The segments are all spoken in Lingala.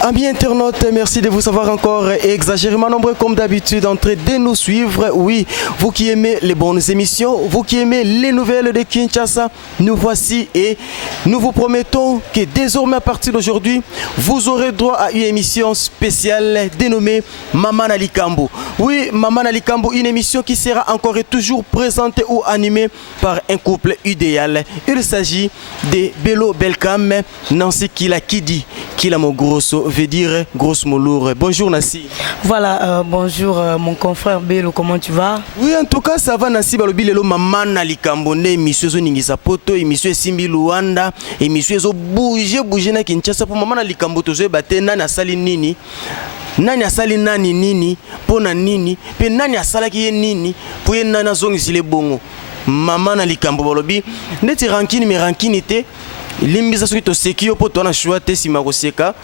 Amis internautes, merci de vous savoir encore exagérément nombreux comme d'habitude en train de nous suivre. Oui, vous qui aimez les bonnes émissions, vous qui aimez les nouvelles de Kinshasa, nous voici et nous vous promettons que désormais à partir d'aujourd'hui, vous aurez droit à une émission spéciale dénommée Maman Likambo. Oui, Maman Likambo, une émission qui sera encore et toujours présentée ou animée par un couple idéal. Il s'agit de Bello Belkam, Nancy Kila Kidi, Kila Mogrosso, veut dire grosse molour. Bonjour Nancy. Voilà, bonjour mon confrère Bello, comment tu vas? Oui, en tout cas ça va Nancy. Balobi lelo Maman Likambo ne émission zo ningisa poto, émission Simbi Luanda, émission zo bouger na Kinshasa pour Maman Likambo tozo bate nani asali nini? Nani asali nani nini? Pona nini? Pe nani asalaki ye nini? Pour ye nana zongizile bongo. Maman Likambo balobi neti rankini me rankini te. Limbisa soki to sekio po to na choix te si makoseka.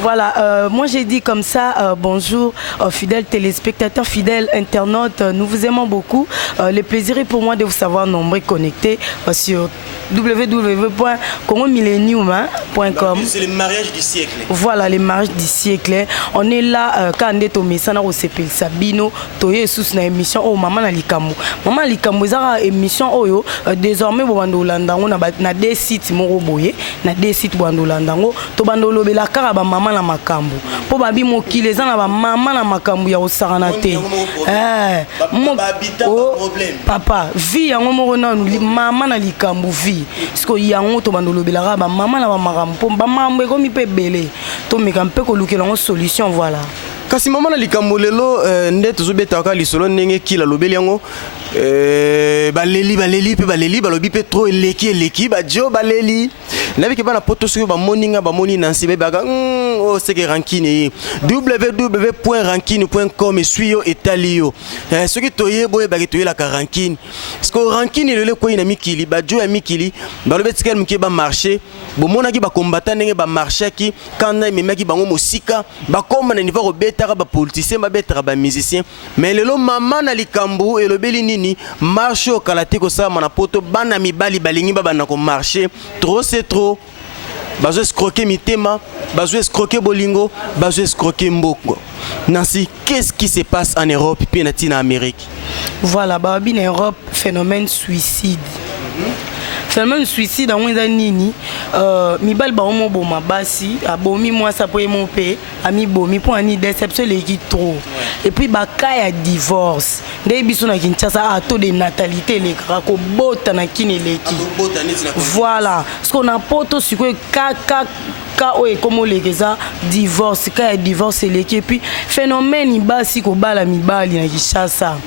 Voilà, moi j'ai dit comme ça, bonjour fidèles téléspectateurs, fidèles internautes, nous vous aimons beaucoup. Le plaisir est pour moi de vous savoir nombreux connectés sur www.congomillennium.com. C'est le mariage du siècle. Voilà, le mariage du siècle. On est là quand on est au Messana au CPL Sabino, toye sous na émission oh Maman Likambo. Maman Likambo za émission oyo désormais Bwando Landa on a na des sites moko boye, na des sites Bwando Landa. To bandolo bela kara ba mama na makambu po babi mokile za na ba mama na makambu ya osarana te papa vi yango moko na mama na likambu vi siko yango to bandolo bela ba mama na ba makambu po ba mambo ko mi pe bele to meka mpe ko lukela ngo solution voilà kasi mama na likambu lelo nde tozobeta ka lisolo ndenge kila lobeli yango baleli pe baleli balobi pe trop eleki bajo baleli nabi ke bana poto soki bamoni Nancy bebaka oh c'est que rankine www.rankine.com esuyo etalio soki toye boye baki toye la rankine parce que rankine lele ko ina mikili bajo ya mikili balobi tikel muke ba marché bomona ki ba combattant ndenge ba marché ki kanda memaki bango mosika ba koma na niveau ko betaka ba politicien ba betaka ba musicien mais lelo mama na likambu elobeli nini marché au kalaté ko sa mana poto bana mibali balingi ba bana ko marché trop c'est trop bazo escroquer mitema bazo escroquer bolingo bazo escroquer mboko. Nancy, qu'est-ce qui se passe en Europe puis en Amérique? Voilà, babi en Europe phénomène suicide. Phénomène suicide en moins nini mibal ba omo boma basi abomi moi ça pour mon pé ami bomi pour ani déception les qui trop et puis ba kaya divorce ndé biso na Kinshasa a taux de natalité les krako bota na kini leki voilà ce qu'on a poto siko kaka ka o e comme les geza divorce kaya divorce leki et puis phénomène basi ko bala mibali na Kinshasa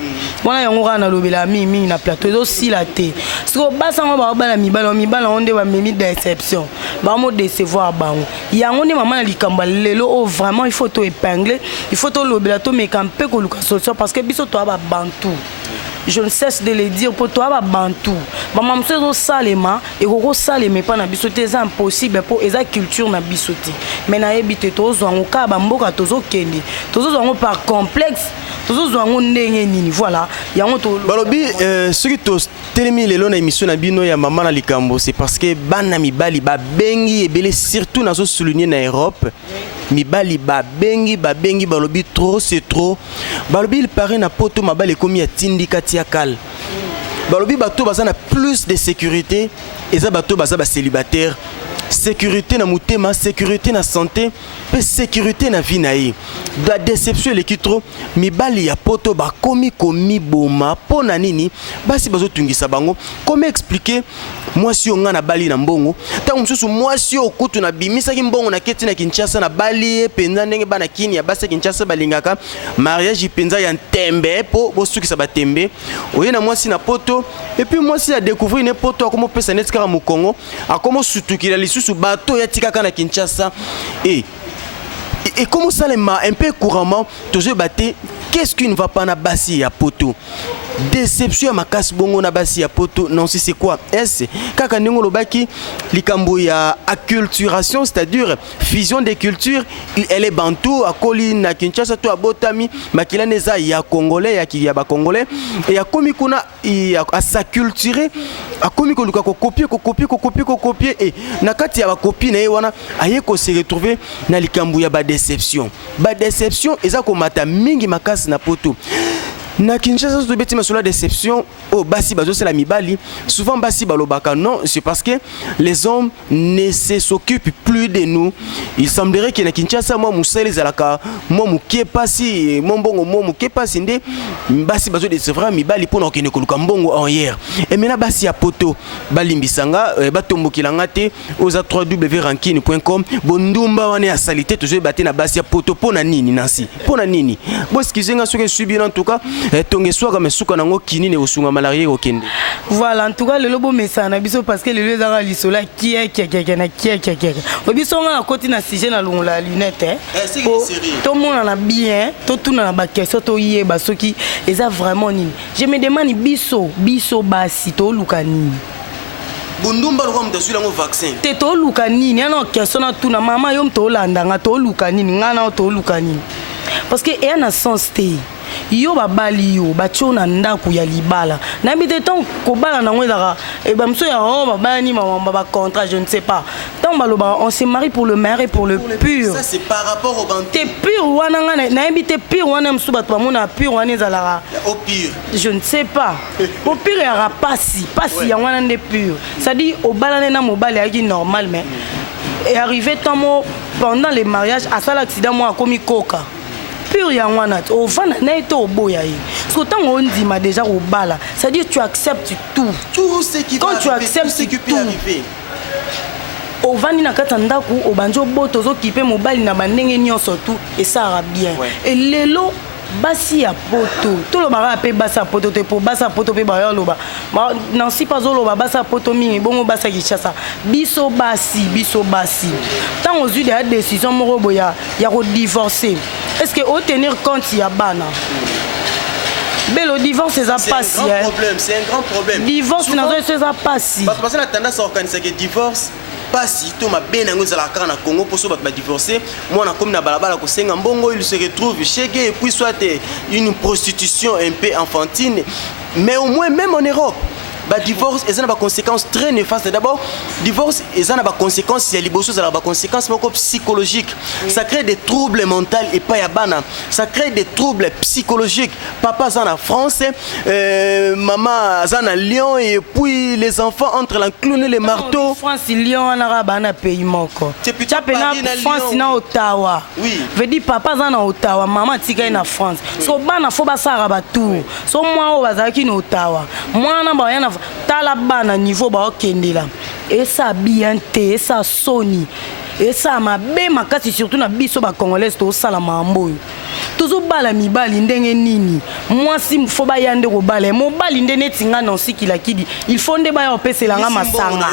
bona yango kana lobela mimi na plateau aussi la té ce ko basa ba bala mibala onde ba memi déception ba mo décevoir bango yango ne maman na likamba lelo oh vraiment il faut to épingler il faut to lobela to mekampe ko luka solution parce que biso to ba bantu je ne cesse de le dire pour toi ba bantu ba mamso salema et ko salema pas na biso te c'est impossible pour eza culture na biso te mais na ebite to zo ngo ka ba mboka to zo kende to zo ngo par complexe voilà balobi ce qui tos telemi lelo na émission na bino ya Maman Likambo c'est parce que bana mibali ba bengi ebele surtout nazo souligner na Europe mibali ba bengi balobi trop c'est trop balobi il paraît na poto mabale komi ya tindika tiakal balobi bato baza na plus de sécurité et za bato baza ba célibataire sécurité na mutema sécurité na santé pe sécurité na vie na ye da déception leki trop mibali ya poto ba komi boma pona nini basi bazo tungisa bango comment expliquer moi si on na bali na mbongo tango mususu moi si okutu na bimisa ki mbongo na keti na Kinshasa na bali penza ndenge bana kini ya basi Kinshasa balingaka mariage penza ya ntembe po bosukisa ba tembe oye na moi si na poto et puis moi si a découvrir ne poto akomo pesa netika mu Congo akomo sutukila lisusu bato ya tika kana Kinshasa et comment ça les un peu couramment toujours batté qu'est-ce qui ne va pas na basi ya poto déception ma casse bongo na basi ya poto non si c'est quoi est kaka ndingo lobaki likambo ya acculturation, c'est-à-dire fusion des cultures. Elle est bantou akoli na Kinshasa to abotami makila neza ya congolais ya ba congolais et ya komi kuna a s'acculturer akomi ko luka ko copier et na kati ya ba copie na wana aye ko se retrouver na likambo ya ba déception eza ko mata mingi makasi na poto. Na Kinshasa to beti masolo déception au basi bazo c'est la mibali souvent basi balobaka non c'est parce que les hommes ne s'occupent plus de nous. Il semblerait que na Kinshasa moi musele zalaka moi mukie pasi mombongo moi mukie pasi ndé basi bazo de c'est vrai mibali pour na koluka mbongo en hier et maintenant basi ya poto balimbisanga batombokilanga te aux www.rankine.com bondumba wana ya salité toujours baté na basi ya poto pona nini nansi pona nini bon excusenga soki subir en tout cas tongeswaka mesuka nango kinine osunga malarié okende. Voilà en tout cas le lobo mesana biso parce que le lieu zara lisola qui na obiso nga koti na sujet na longola lunette c'est une série tout le monde na bien tout na ba question to yeba soki eza vraiment nini je me demande biso basi to lukani bundumba lo mta swila ngo vaccin te to lukani ana question na tuna mama yo mto landanga to lukani ngana to lukani parce que e na sens te yo babali yo bachona ndaku ya libala na bité tant ko bala na ngwela e ba mso ya babani mama ba contrat je ne sais pas tant baloba on se marie pour le maire et pour le pur. Ça c'est par rapport au bantu te pur wana ngana na bité pur wana mso ba to mona pur wana zala au pur je ne sais pas au pur ya rapasi pasi ya wana nde pur ça dit au bala na mobali ya normal mais est arrivé tant pendant les mariages à ça l'accident moi a commis coca pur ya wana au vana na eto oboya yi parce que tant on dit ma déjà au bala ça dit tu acceptes tout ce qui quand va tu arriver, acceptes tout ce qui peut arriver au vani na kata ndaku au banjo boto zo kipe mobali na bandenge nyonso tout et ça ira bien et lelo basi ya poto tout le bara pe basa poto te pour basa poto pe ba loba non si pas loba basa poto mingi bongo basa Kinshasa biso basi tant aux yeux de la décision moko boya ya ko divorcer est-ce que au tenir compte ya bana belo divorce c'est ça passe c'est un grand problème divorce na c'est ça passe parce que la tendance à organiser que divorce pas si tout ma bien dans la na Congo pour soit divorcer moi na comme na balabala ko senga mbongo il se retrouve chez gay et puis soit une prostitution un peu enfantine mais au moins même en Europe bah divorce et ça a des conséquences très néfastes. D'abord divorce et ça a des conséquences il y a des conséquences psychologiques. Ça crée des troubles mentaux et pas ya bana. Ça crée des troubles psychologiques. Papa ça en France, maman ça en Lyon et puis les enfants entre l'enclume et les marteaux. France Lyon on a bana pays moko. Tu as France na Ottawa. Oui. Veut dire papa ça na Ottawa, maman tika na France. So bana faut ba ça ba tout. So moi o bazaki na Ottawa. Moi na ba yana tala bana niveau ba okendela et ça bien te ça soni et ça ma be makasi surtout na biso ba congolais to sala mambo toujours bala mibali ndenge nini moi si faut ba yande ko bala mo bali ndene tinga non sikila kidi il faut nde ba ya opesela nga masanga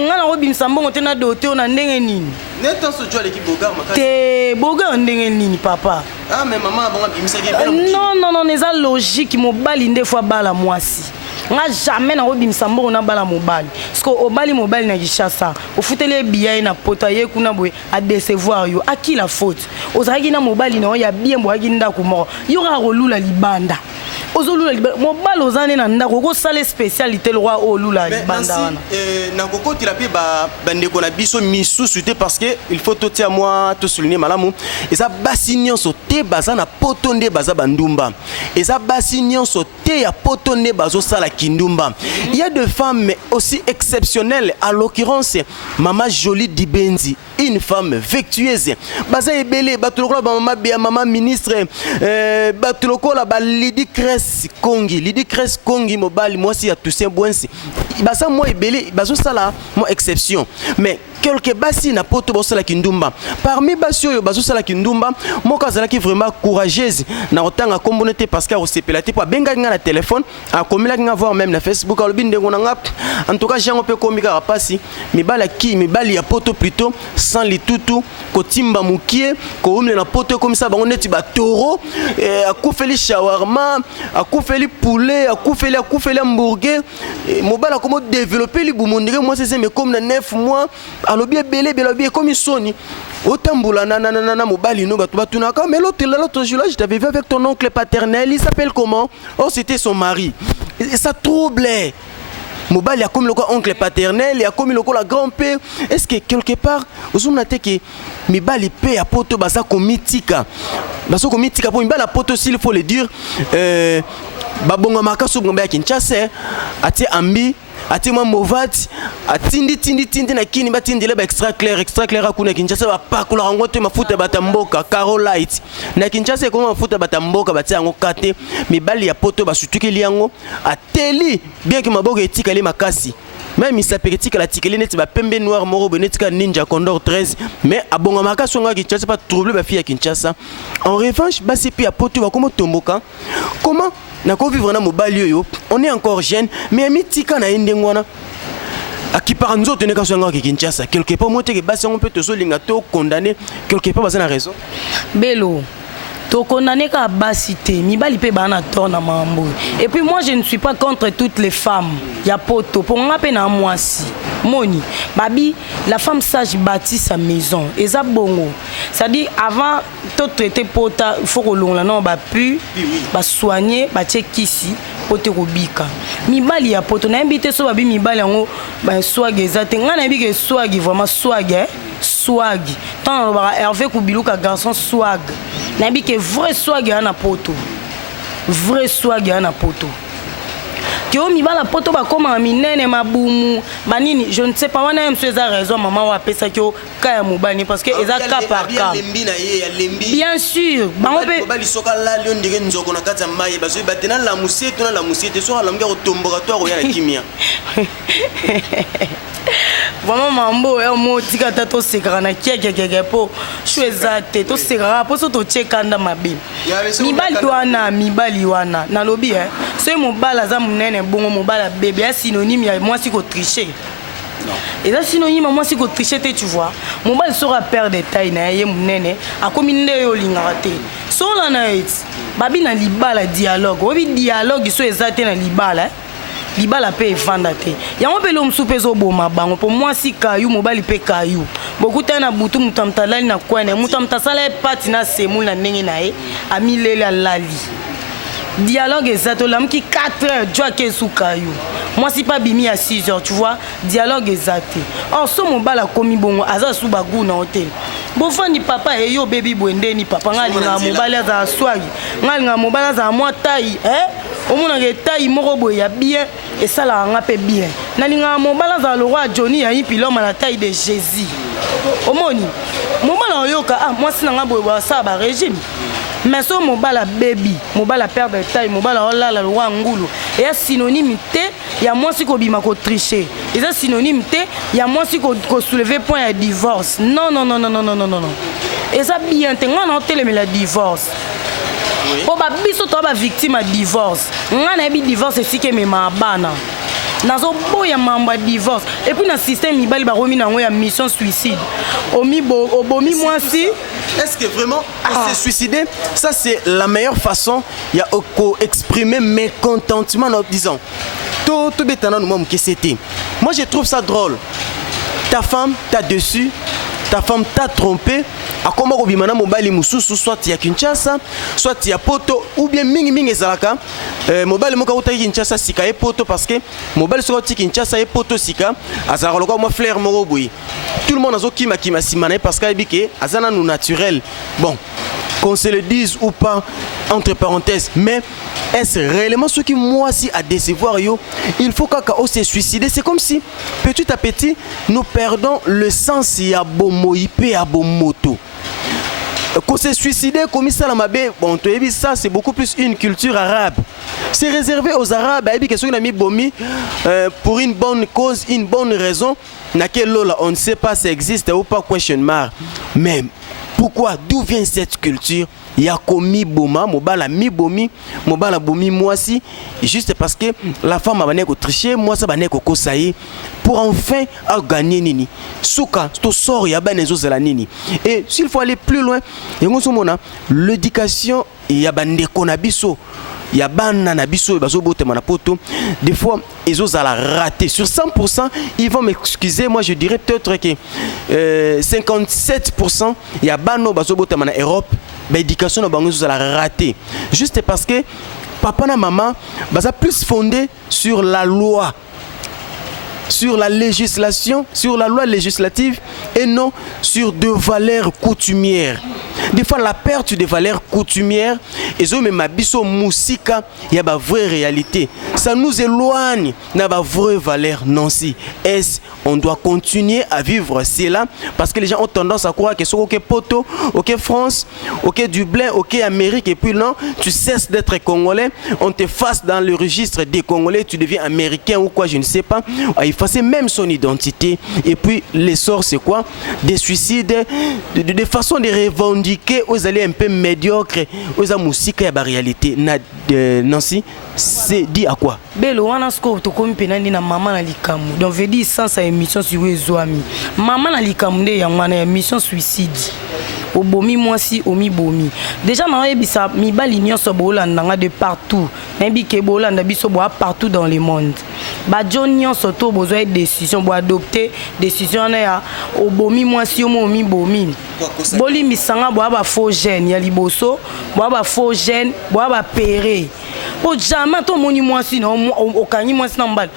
ngana ko bimsa mbongo te na doté na ndenge nini neto so jwa l'équipe bogar makasi te bogar ndenge nini papa ah mais maman bonga bimsa ki non neza logique mo bali nde fois bala mwasi nga jamais na obimisa mbongo na bala mobali parce que obali mobali na Kinshasa ofutele biya na pota ye kuna boy a décevoir yo à qui la faute ozaki na mobali na ya bien bo aki ndako moko yo ra rolula libanda ozolula libanda mobali ozane na ndako ko sale spécialité le roi olula libanda wana na kokoti la pe ba ndeko na biso misusu te parce que il faut toter à moi to souligner malamu eza basi nyonso te baza na poto nde baza bandumba eza basi nyonso te ya poto nde bazo sala kindumba. Il y a des femmes aussi exceptionnelles, à l'occurrence Maman Jolie Dibenzi, une femme vertueuse. Baza ebele batulokola ba mama bia maman ministre batulokola ba Lydie Cress Kongi mobali moi si ya Toussaint Bouensi. Baza moi ebele bazo sala moi exception. Mais quelques basi na poto bosala kindumba parmi basi oyo bazosala kindumba moko azalaki vraiment courageuse na otanga kombonete parce que osepela te po abenga nga na téléphone akomela nga voir même na Facebook alobi ndengo na nga en tout cas jango pe komika rapasi mibali ya poto plutôt sans litutu kotimba mukie ko umle na poto comme ça bango neti ba toro akufeli shawarma akufeli poulet akufeli hamburger mobala comment développer li bumondire moi c'est mais comme na 9 mois alobi belé comme soni otambula na mobali no batu batunaka mais l'autre jour là je t'avais vu avec ton oncle paternel, il s'appelle comment? Oh c'était son mari. Et ça troublait. Mobali a comme le oncle paternel, il a comme le grand-père. Est-ce que quelque part, vous avez que Mibali paie à poto basa komitika. Baso komitika pour Mibali à poto s'il faut le dire. Babonga makaso bomba Kinshasa, ati ambi ati mwa movati atindi na kini batindile ba extra clair akuna Kinshasa ba pakula ngote mafuta batamboka Carolite na Kinshasa ko mafuta batamboka batia ngo kate mibali ya poto basutuki liango ateli bien que maboko etika le makasi même ça pérétique la tikeli net ba pembe noir moro benetika ninja condor 13 mais abonga makaso ngo Kinshasa pas trouble ba fille à Kinshasa en revanche basi pi ya poto ba komo tomboka comment nako vivre na mobali yo on est encore jeune mais mitika na ndengwana akipara nzoto ne kasonga ke Kinshasa quelque part moté que basi on peut te solinga to condamner quelque part basa na raison belo to condamner ka basité mibali pe bana tort na mambo et puis moi je ne suis pas contre toutes les femmes ya poto pour nga pe na mwasi moni babi la femme sage bâtit sa maison eza bongo ça dit avant to traiter pota il faut que l'on la non ba pu ba soigner ba tchekisi pote robika mibali ya poto na invité so babi mibali yango ba swag ezate nga na bi ke swag vraiment swag tant ba Hervé Kubiluka garçon swag na bi ke vrai swag ya na poto Tio mibala poto ba koma minene mabumu banini je ne sais pas wana monsieur za raison maman wa pesa kio kaya mobani parce que eza ka par cas bien sûr bango pe ba lisoka la lion ndenge nzoko na kata mai bazo batena la musiete so la mga otomboka to ko ya na kimia vraiment mambo e mo tika tato sekara na keke po chouezate to sekara po so to chekanda mabe mibali wana na lobi so mobala za munene bongo mobala bébé est synonyme ya moi si ko tricher et là synonyme moi si ko tricher te tu vois mobali sera perdre de taille na ye munene akomi nde yo lingara te so la na it babi na libala dialogue obi dialogue so ezate na libala libala pe evanda te yango pe lo msupe zo boma bango pour moi si kayu mobali pe kayu beaucoup tana butu mutamtalali na kwene mutamtasala pati na semu na ndenge na ye amilele alali dialogue exacto lam ki 4h joa ke sou kayu moi si pas bimi à 6h tu vois dialogue exact or so mobala komi bongo aza sou bagu na hotel bon fandi papa e yo baby bwende ni papa ngali nga mobali za swagi ngali nga mobali za moi taille omona ke taille moko boye ya bien et ça la nga pe bien nalinga mobali za le roi Johnny ya piloma la taille de Jésus omoni mobala oyoka moi sinanga boye ba sa ba régime mais so mobala baby mobala perdre de taille mobala olala le roi ngulu et synonyme te ya moi si ko bima ko tricher et ça synonyme te ya moi si ko soulever point à divorce non et ça bien te ngana hotel la divorce o ba biso to ba victime à divorce ngana bi divorce si ke mema bana nazo boya mamba divorce et puis na système mibali ba romi na ngo ya mission suicide obomi moi si est-ce que vraiment se suicider ça c'est la meilleure façon il y a exprimer mécontentement en disant tout bétana nous que c'était moi je trouve ça drôle ta femme t'a dessus ta femme t'a trompé à comment obimana mobali mususu soit ya Kinshasa soit ya poto ou bien mingi ezalaka mobali moka utaki Kinshasa sika e poto parce que mobali soko ti Kinshasa e poto sika azara lokwa mo fleur moko boyi tout le monde azo kima simana parce que bike azana nous naturel bon qu'on se le dise ou pas entre parenthèses mais est-ce réellement ce qui moi si à décevoir yo il faut qu'à se suicider c'est comme si petit à petit nous perdons le sens ya bomoipe à bomoto Qu'on s'est suicidé comme ça, bon, ça c'est beaucoup plus une culture arabe. C'est réservé aux Arabes. Pour une bonne cause, une bonne raison. On ne sait pas si ça existe ou pas, question mark. Mais pourquoi? D'où vient cette culture? Il y a commis boma, mobala mi bomi, mobala bomi moi si, juste parce que la femme a triché, moi ça va kosaye pour enfin gagner nini. Souka, to sort ya banezo zela nini. Et s'il faut aller plus loin, l'éducation ya bande konabiso. Il y a des fois ils osent la rater sur 100%. Ils vont m'excuser, moi je dirais peut-être que 57% il y a bano bazobote en Europe, l'éducation na bango la rater juste parce que papa et maman baza plus fondé sur la loi, sur la législation, sur la loi législative et non sur des valeurs coutumières. Des fois la perte des valeurs coutumières et zo même biso musika il y a ba vraie réalité. Ça nous éloigne na ba vraie valeur non si. Est on doit continuer à vivre cela parce que les gens ont tendance à croire que c'est OK poto, OK France, OK Dublin, OK Amérique et puis non, tu cesses d'être congolais, on te fasse dans le registre des Congolais, tu deviens américain ou quoi, je ne sais pas. À effacer même son identité et puis l'essor c'est quoi? Des suicides, de façon de revendiquer aux alliés un peu médiocres, aux amousika et à la réalité. Nancy, c'est dit à quoi? Belo, on a ce qu'on te compte na maman na likamu. Donc veut dire sans sa émission sur Zoami. Maman na likamu de ya mwana émission suicide. Obomi moi si omi bomi. Déjà na ebisa mi bali nyonso bolanda de partout. Na bi ke bolanda biso boa partout dans le monde. Ba John nyonso to besoin de décision bo adopter décision na ya obomi moi si omi bomi. Boli misanga boa ba faux gène ya liboso, boa ba faux gène, boa ba péré. Po jamais to moni moi si na okani moi si na mbal.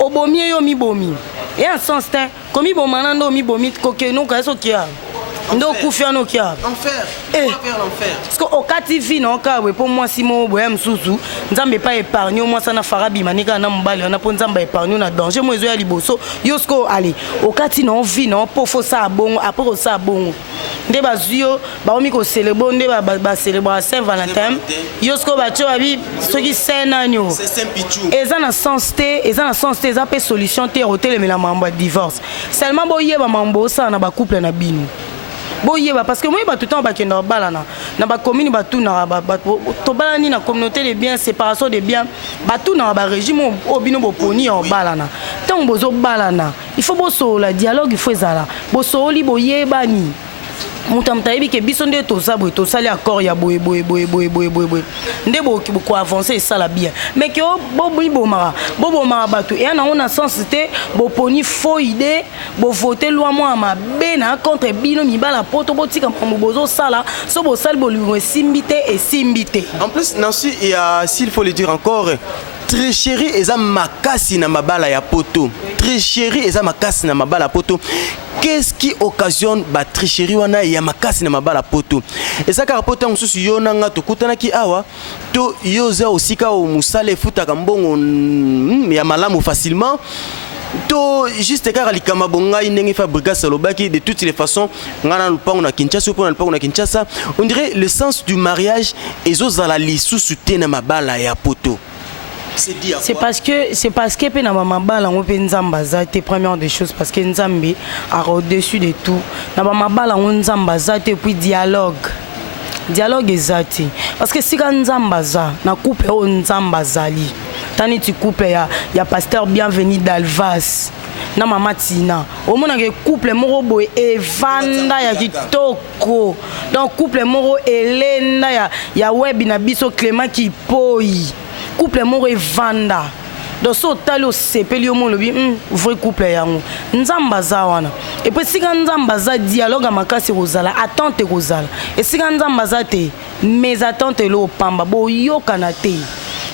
Obomi yo mi bomi. Et en sens temps, comme mi bomana ndo mi bomi koke no ka so kia. Ndo kufia no kia. Enfer. L'enfer. Parce que au kativi no ka we pour moi si mo boya msusu, nzambe pas épargner moi ça na farabi manika na mbali on a pour nzamba épargner na danger moi zo ya liboso. Yosko allez, au kati no vi no po fo sa bon après ça bon. Nde bazuyo ba omi ko célébrer nde ba célébrer Saint-Valentin. Yosko ba cho abi soki senanyo. C'est Saint-Pichou. Eza na sens te, eza pe solution te hotel mais la mambo divorce. Seulement boye ba mambo ça na ba couple na binu. Boyeba parce que moi ba tout temps ba kenda balana na ba commune ba tout na ba to balani na communauté de biens, séparation de biens ba tout na ba régime obino bo poni en balana tant bozo balana il faut boso la dialogue il faut ezala boso li boyeba ni mutamta yebi ke biso nde to sabo to sali accord ya boye nde bo ko avancer ça la bien mais que bo mara batu et on a sens te bo poni faux idée bo voter loi moi ma bena contre bino mi bala poto botika bozo sala so bo sali bo lui simbité et simbité. En plus Nancy il y a, s'il faut le dire encore, tricherie eza makasi na mabala ya poto. Tricherie eza makasi na mabala poto. Qu'est-ce qui occasionne la tricherie wana ya makasi na mabala poto? Et ça car poto mususu yo nanga to kutana ki awa to yoza osika o musale futa kambongo ya malamu facilement. To juste car likama bonga inengi fabrika salobaki de toutes les façons ngana lupango na Kinshasa ou na lupango na Kinshasa. On dirait le sens du mariage ezozala lisusu te na mabala ya poto. C'est parce que pe na mabala on pe nzamba za te première des choses parce que nzambe a au-dessus de tout na mabala on nzamba za te puis dialogue ezati parce que si nzamba za na couple on nzamba zali tani tu couple ya pasteur bienvenu d'Alvas na mama Tina au mona ke couple moko boy evanda ya kitoko donc couple moko elenda ya web na biso Clément qui poi couple moko evanda donc so talo sepeli yo molobi vrai couple yango nzamba za wana et puis si nzamba za dialogue makasi kozala attente kozala et si nzamba za te mes attentes lo pamba bo yokana te.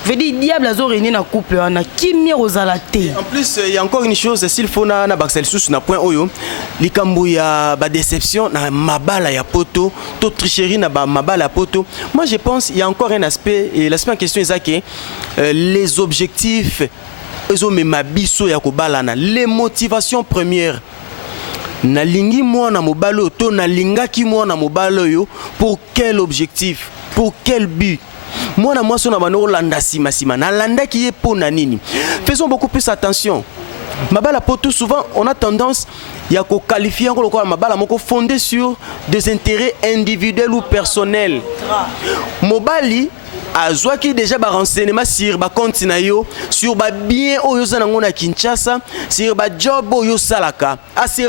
Je dis diable a réuni na couple wana kimia ozala te. En plus il y a encore une chose, s'il faut na baxel sous na point oyo likambo ya ba déception na mabala ya poto to tricherie na ba mabala ya poto. Moi je pense il y a encore un aspect et l'aspect en question est que les objectifs ezo me mabiso ya ko balana les motivations premières. nalingi mwana mobali oyo to nalingaki mwana mobali oyo pour quel objectif, pour quel but? Mwana mwasi na bano olanda sima nalandaki ye po na nini? Faisons beaucoup plus attention. Mabala poto souvent on a tendance à qualifier encore mabala moko fondé sur des intérêts individuels ou personnels. Mobali azwaki déjà ba renseignement sur ba compte na yo, sur ba bien oyo zanango na Kinshasa, sur ba job oyo salaka, à se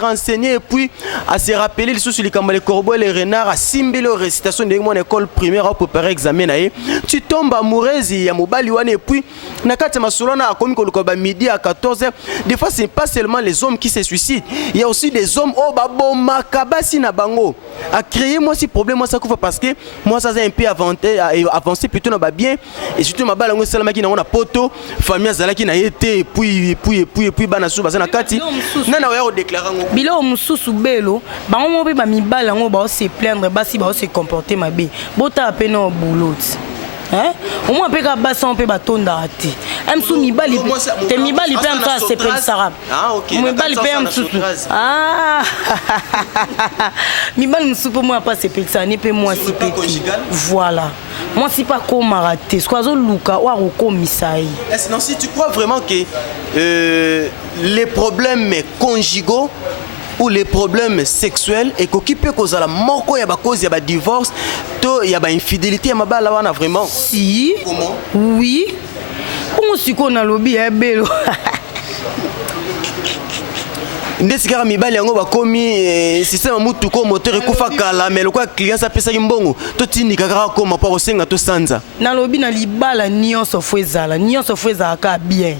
renseigner et puis à se rappeler sur les camels, les corbeaux, les renards, à simbler aux récitations de mon école primaire pour préparer examen na ye. Tu tombes amoureuse ya mobali wana et puis na kati masolana a komi ko ba midi à 14h. Des fois c'est pas seulement les hommes qui se suicident, il y a aussi des hommes oh ba boma kabasi na bango. A créer moi si problème moi ça couvre parce que moi ça c'est un peu avancer plutôt na ba bien et surtout ma balango salama ki na ona poto famille azalaki na été puis bana sou bazana kati nana oya o déclarer ngo bilo mususu belo bango mo pe ba mi balango ba se plaindre basi ba se comporter mabe bota apena o boulot hein au moins pe ka basan pe ba tonda ati emsu mi bali te mi bali pe amsa se pe sarab ah OK mi bali pe amsu ah mi bali musu pe moi pas se pe ça ni pe moi si pe voilà. Moi, c'est pas comme raté. Ce qu'on a Luka ou Aroko Misaï. Non, si tu crois vraiment que les problèmes conjugaux ou les problèmes sexuels et qui peut causer la mort, il y a pas cause, il y a pas divorce, il y a pas infidélité, il y a pas là vraiment. Si. Comment? Oui. Comment si qu'on a lobby est belle. Ndesikara mibali yango bakomi système mutu ko moteur ekufa kala mais lokwa client sa pesa kimbongo to tindika kaka koma pa kosenga to sanza na lobi na libala nyonso fwezala ka bien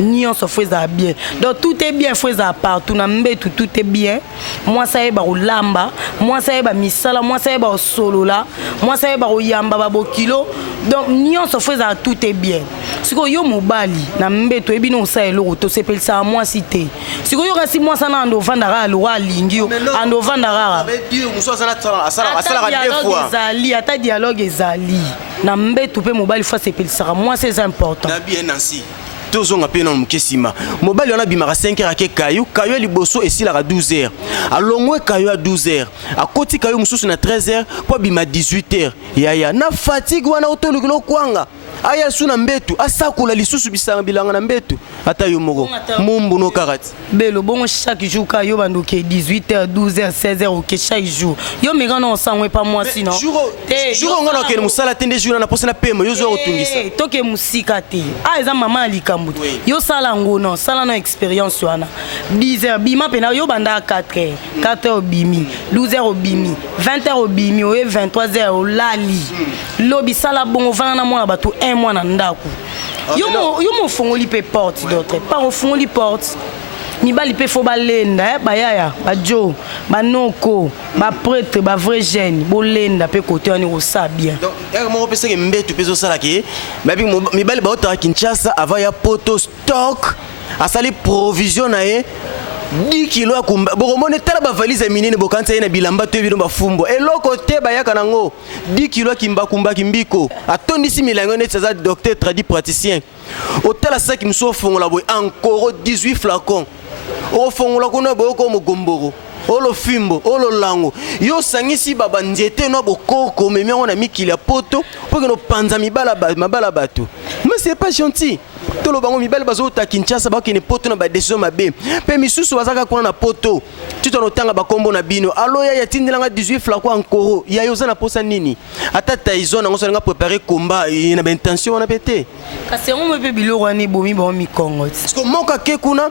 nyonso fweza bien donc tout est bien fweza partout na mbetu tout est bien moi ça eba olamba moi ça eba misala moi ça eba solola moi ça eba oyamba babokilo donc nyonso fweza tout est bien siko yo mobali na mbetu ebi no sa eloko to sepelisa moi cité siko yo kasi moi ça na ando vandara lo alingi yo ando vandara Dieu muso sana asala deux fois ata dialogue ezali na mbetu pe mobali fa sepelisa moi c'est important na bien Nancy tozonga pe na mukesima mobali ona bimaka 5h ake kayu liboso esilaka 12h alongwe kayu à 12h akoti kayu mususu na 13h po bima 18h yaya na fatigue wana otolukilo kwanga aya suna mbetu asakula lisusu bisanga bilanga na mbetu ata yo moko mumbu no karati belo bongo chaque jour kayo bandoke 18h 12h 16h ok chaque jour yo megana osangwe pa moi sinon jour ngana ke musala tende jour na posa na pemo yo zo otungisa toke musika te eza mama alikambu yo sala ngono sala no expérience wana 10h bima pena yo banda 4h bimi 12h obimi 20h obimi o 23h olali lobi sala bongo vana na mwana bato moi na ndaku yo mo fongoli pe porte d'autre pas au fongoli porte ni bali pe fo balenda ba yaya ba jo ba noko ba prêtre ba vrai jeune bolenda pe côté oni o sa bien donc mo pesa ke mbetu peso sala ke mi bali ba ota Kinshasa avant ya poto stock asali provision na ye 10 kilos à kumba boromone tala ba valise minene bokanza na bilamba to bino bafumbo eloko te bayaka nango 10 kilos kimba kumba kimbiko atondisi milango net ça docteur tradi praticien hôtel à 5 muso fongola boy encore 18 flacons o fongola kona boy ko mogomboro olo fimbo olo lango yo sangisi baba nzete no bokoko meme on a mikili ya poto pour que no panza mibala bato mais c'est pas gentil tolo bango mibali bazo ta Kinshasa ba kene poto na ba décision mabe pe misusu bazaka kuna na poto tuto no tanga ba kombo na bino alo ya tindilanga 18 flacons encore ya yo za na posa nini ata taizona ngo nga préparer combat na ba intention na pété kasi on me pe biloko ani bomi ba mi Congo parce que moka ke kuna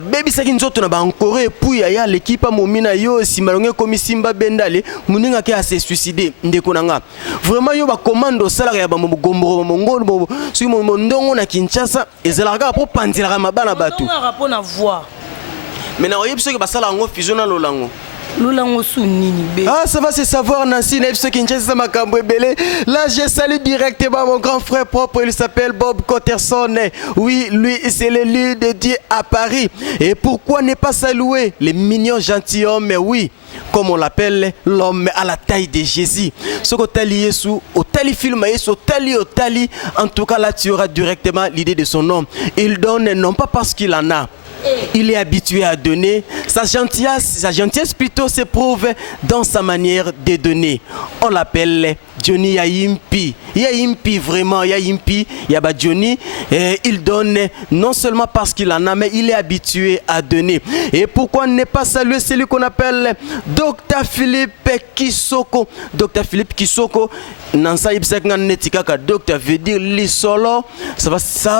baby saki nzoto na ba encore puis ya l'équipe momina yo simalonge komi simba bendale muninga ke a se suicider ndeko nanga vraiment yo ba commando salaka ya ba mugombo mongolo so mo ndongo na Kinshasa ezalaka pour panzela mabana batu rapport na voix mais na oyebso ke basala ngo fusion na lolango Lolango Sounini. Ah, ça va se savoir, Nancy, Nepso Kinshasa Makambo Ebele. Là, je salue directement mon grand frère propre, il s'appelle Bob Cotterson. Oui, lui, c'est l'élu de Dieu à Paris. Et pourquoi ne pas saluer les mignons gentilshommes, mais oui, comme on l'appelle, l'homme à la taille de Jésus. Ce que tu as lié sous, au tali film, au tali, en tout cas là, tu auras directement l'idée de son nom. Il donne non pas parce qu'il en a, Il est habitué à donner. Sa gentillesse plutôt s'éprouve dans sa manière de donner. On l'appelle Johnny Yayimpi. Yayimpi, vraiment, Yayimpi, Yaba Johnny. Il donne non seulement parce qu'il en a, mais il est habitué à donner. Et pourquoi ne pas saluer celui qu'on appelle Dr. Philippe Kisoko. Dr. Philippe Kisoko, Nansa Ibsekna Netikaka, Dr. veut dire Lissolo. Ça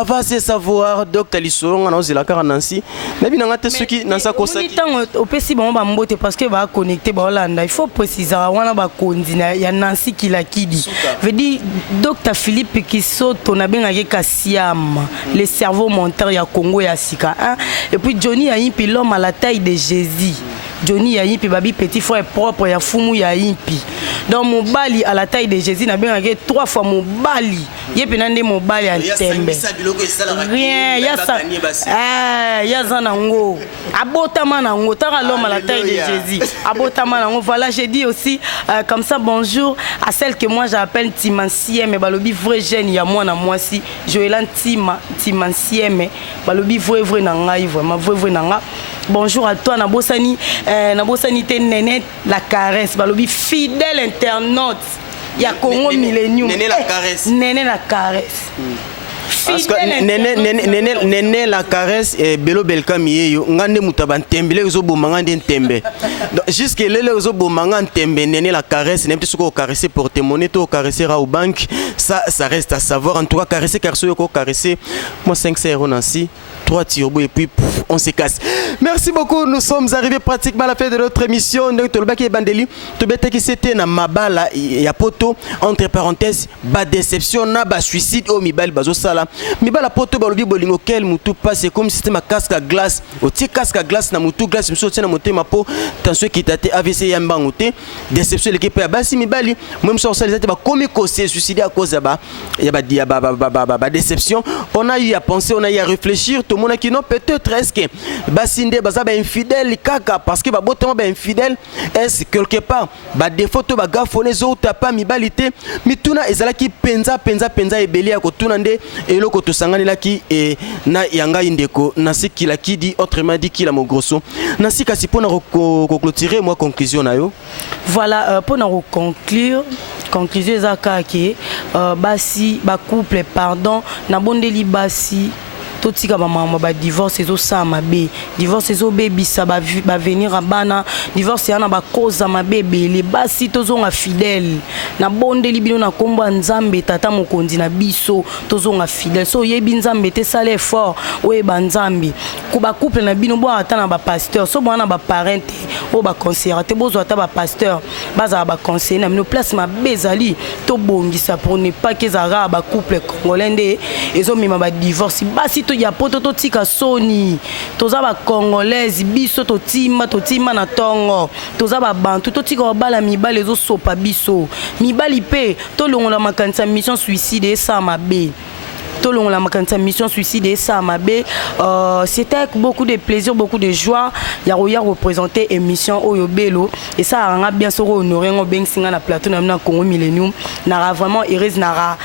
va se savoir, Dr. Lissolo, on a osé la cara Nancy. Mais bien, on a ceux qui Nansa Kosaki. Au PC, on va m'emboter parce que va connecter Hollande. Il faut préciser, on va continuer. Il y a Nancy qui l'a dit. Veut dire Dr. Philippe Kisoko, on a bien avec Kassiam, les cerveaux monteurs, il y a Congo, il y a Sika. Et puis Johnny a eu l'homme à la taille de Jésus. Johnny Yayimpi, babi petit frère propre, ya Fumu Yayimpi. Donc mon bali à la taille de Jésus n'a bien gagné 3 fois mon bali. Yepinande mon bali en tembe. Rien, ya ça. Ya zanango. Abotama nango, tara l'homme à la taille de Jésus. Abotama nango. Voilà, j'ai dit aussi comme ça bonjour à celle que moi j'appelle Timansieme, balobi vrai jeune ya moi na moi si. Joëlan Timansieme, balobi vrai nangai vraiment vrai nanga. Bonjour à toi Nabosani te Néné la caresse balobi fidèle internaute ya Congo Millennium. Néné la caresse. Néné la caresse. Parce que Néné la caresse et Belo Belkami yo ngande mutaban tembe les obo mangande tembe. Jusque les obo mangande tembe Néné la caresse n'est pas ce qu'on caresser pour tes monnaies to caresser au banque ça reste à savoir en tout cas caresser car ceux qui caresser moi 500 € Nancy 3 turbo et puis pouf, on se casse. Merci beaucoup, nous sommes arrivés pratiquement à la fin de notre émission. Donc Tolbaki et Bandeli, Tobete qui c'était na mabala ya poto entre parenthèses ba déception na ba suicide au mibal bazo sala. Mibala poto ba lobi bolingo kel mutu passe comme si c'était ma casque à glace. O ti casque à glace na mutu glace me sotia na monter ma peau tension qui tate AVC yamba ngote déception l'équipe ya basi mibali même sur ça les ba comme causer suicide à cause ba déception. On a eu à penser, on a eu à réfléchir. Tout le monde qui non peut-être est-ce que basinde baza ba infidèle kaka parce que ba botement ba infidèle est-ce quelque part ba défaut to ba gafone zo tapa mibalité mituna ezala ki penza ebeli ya kotuna nde eloko to sangani la ki e na yanga indeko na sikila ki di autrement dit ki la mogrosso na sikasi pona ko clôturer moi conclusion na yo voilà pour na conclure conclusion ezaka ki basi ba couple pardon na bondeli basi totika ba mama ba divorce ezo sama be divorce ezo baby ça ba venir à bana divorce yana ba cause ma bébé les basi tozonga fidèle na bondeli bino na komba nzambe tata mokonzi na biso tozonga fidèle so yebi nzambe te sale fort oye banzambe ko ba couple na bino bo ata na ba pasteur so bona ba parent o ba conseiller te bozo ata ba pasteur baza ba conseiller na mino place ma bezali to bongisa pour ne pas que ça ba couple congolais ezo mima ba divorce basi ya poto tika soni toza ba congolaise biso totima na tongo toza ba bantu tika bala mibali ezo sopa biso mibali pe tolongola makanisa mission suicide esa mabe tolongola makanisa mission suicide esa mabe c'était avec beaucoup de plaisir beaucoup de joie ya représenter émission Oyobelo et ça ranga bien sur honorer ngo bengsinga na plateau na Congo Millennium na vraiment heureuse na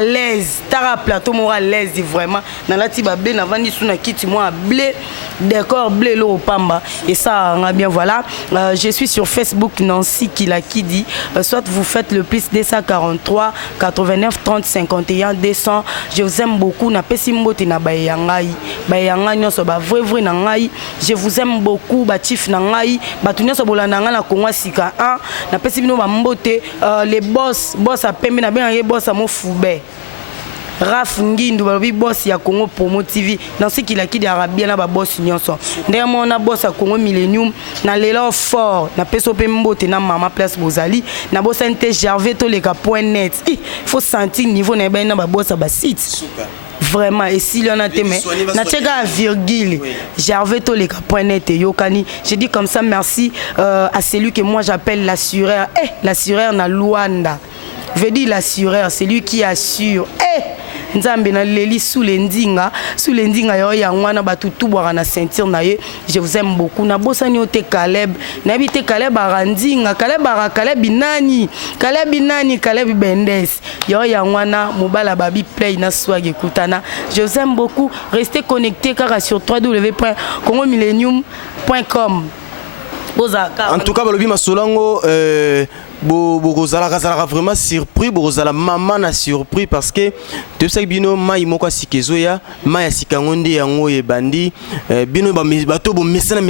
l'aise tara plateau mo à l'aise vraiment na lati ba blé na vandi suna kiti moi blé décor blé lo pamba et ça ranga bien voilà je suis sur Facebook Nancy Kilakidi soit vous faites le plus 243 89 30 51 200 je vous aime beaucoup na pesi mbote na bayangai nyonso ba vrai na ngai je vous aime beaucoup ba chief na ngai ba tunyoso bolanda nga na Kongo sika na pesi bino ba mbote les boss a pembe na bien boss a mo fube Raf Ngindu balobi boss ya Congo Promo TV dans ce qu'il a qui d'Arabie na ba boss nyonso ndé mona boss à Congo Millennium na lelo fort na peso pe mbote na mama place bozali na boss nte Gervais to leka.net il faut sentir niveau na ba na ba boss ba site vraiment et si l'on a témé na tchega virgule Gervais to leka.net yokani je dis comme ça merci à celui que moi j'appelle l'assureur l'assureur na Luanda veut dire l'assureur c'est lui qui assure nzambe na leli sous les ndinga yo ya ngwana batutu bwaka na ceinture na ye. Je vous aime beaucoup. Na bosani ote Caleb na bité Caleb arandinga Caleb nani Caleb Bendes yo ya ngwana mobala babi play na swag ekutana. Je vous aime beaucoup. Restez connectés car sur www.congomillennium.com. En tout cas balobi masolango bozala vraiment surpris, bozala maman na surpris parce que tu sais bino mai moko sikezoya mai ya sikangonde yango e bandi bino bato bo mesana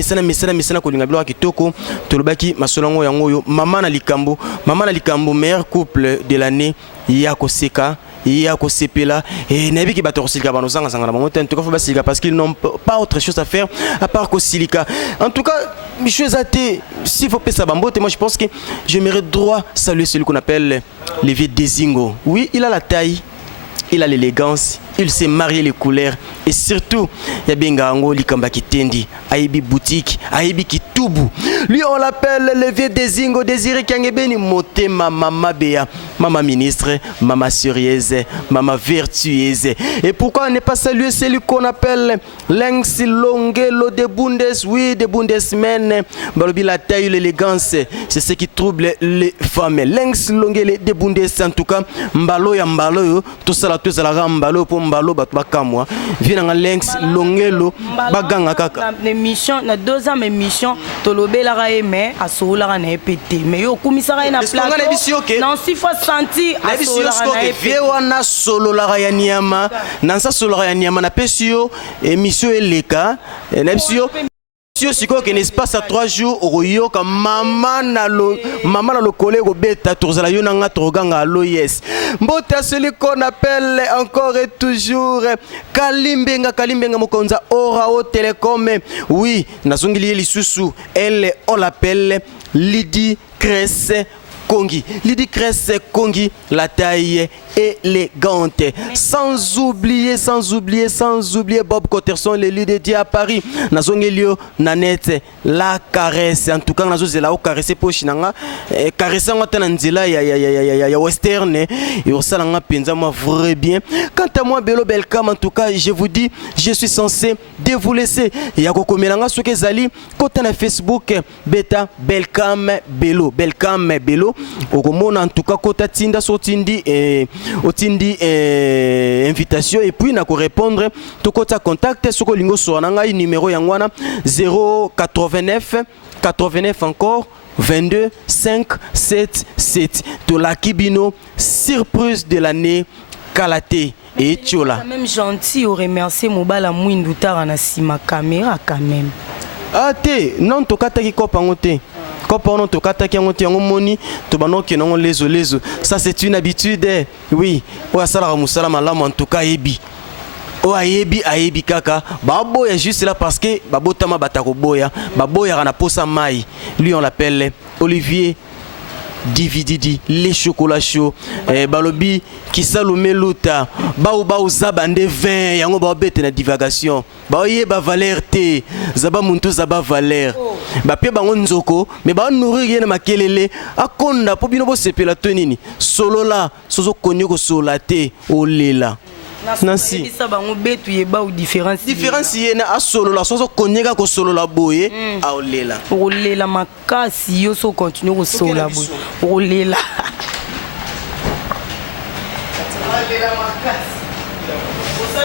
kolinga bilo kitoko tolobaki masolango yango yo maman na likambo meilleur couple de l'année ya koseka ya kosepela et nabi ki bato kosilika bano zanga na bango en tout cas faut basilika parce qu'ils n'ont pas autre chose à faire à part kosilika. En tout cas Michel Zate, s'il faut payer sa bambote, moi je pense que j'aimerais droit saluer celui qu'on appelle Lévi Dezingo. Oui, il a la taille, il a l'élégance, il sait marier les couleurs et surtout il y a bien Garango Likamba Kitendi, Aibi boutique, Aibi Kitubu. Lui on l'appelle Lévi Dezingo, Désiré Kangebeni Moté Mama Béa, maman ministre, maman sérieuse, maman vertueuse. Et pourquoi on n'est pas salué celui qu'on appelle Lengs Longelo de Bundes, oui, de Bundesmen, Balobi la taille, l'élégance, c'est ce qui trouble les femmes. Lengs Longelo de Bundes, en tout cas, Mbalo ya Mbalo, tout ça la Mbalo pour Mbalo, Batbakamwa, vient en Lengs Longelo, Baganga Kaka. La deuxième émission, Tolobé la Raeme, à Soula na pété. Mais yo, commissariat na plateau. Non, si faut sentir à Soula na pété. Wana solo la Rayaniama, Nansa solo Rayaniama na pesio, émission Eleka, Nepsio. Si quoi qu'un espace à 3 jours au yoka maman na le collègue au bêta tourza yonanga troganga loyes mbota celui qu'on appelle encore et toujours Kalimbenga mokonza Orao Télécom. Oui nazongili lisusu elle on l'appelle Lydie Cresse Kongi. Lydie Cresse Kongi, la taille élégante. Sans oublier Bob Cotterson, le leader de à Paris. Nazongelio, Nanette, la caresse. En tout cas, nazo zela o caresse pochinanga. Caresse en tananzila ya western. Et au salanga penza moi vrai bien. Quant à moi, Bello Belkam, en tout cas, je vous dis, je suis censé de vous laisser. Yako komelanga souke zali. Côté na Facebook, Beta Belkam Bello. Belkam Bello. En tout cas, quand tu as invitation et puis na ko répondre to kota contact soko lingo so na ngai numéro yangwana 089 encore 22 5 7 7 to la kibino surprise de l'année Kalaté et Tchola. Même gentil au remercier Mobala Mwindu tara na sima caméra quand même. Ah te non to kata ki kopangote. Ça c'est une habitude. Oui. En tout cas, ayebi kaka baboya juste là parce que babotama batako boya na posa mai. Lui on l'appelle Olivier Divididi, les chocolats chauds, balobi qui salome luta, bao zabande vin, yango ba bete na divagation, ba ye ba valeur te, zaba muntu zaba valeur, ba pe bango nzoko, mais ba nourrir na makelele, akonda po bino bo sepela tonini, solo la, sozo konyo ko solate, olela. Nansi. Différence yena a solo la sozo konyega ko solo la boye a olela. Olela makasi yo so continue ko solo la boye. Olela. Olela makasi.